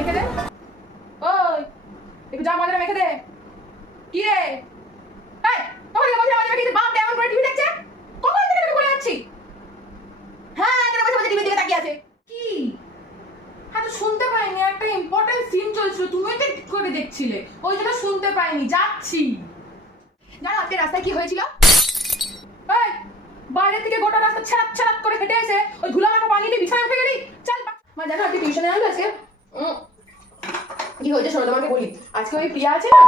মেখে দে। ওই একটু জামা মাজা মেখে দে। কি রে এই তোমার বসে মাজা মেখে বাপ এমন করে টিভি দেখছে, কখন থেকে তোকে বলে যাচ্ছি। হ্যাঁ এখানে বসে বসে টিভি দিকে তাকিয়ে আছে। কি হ্যাঁ তো শুনতে পাইনি, একটা ইম্পর্টেন্ট সিন চলছিল, তুমিও তো ঠিক করে দেখছিলে, ওই জন্য শুনতে পাইনি। যাচ্ছি। জানো আজকে রাস্তায় কি হয়েছিল? এই বাইরে থেকে গোটা রাস্তা ছাড়াত ছাড়াত করে হেঁটে এসে ওই ধুলা মাখা পানি দিয়ে বিছানায় উঠে গেলি। চল মা, জানো আজকে টিউশনে আনলো আজকে কি হয়েছে শোনো তোমাকে বলি। আজকে ওই প্রিয়া আছে না,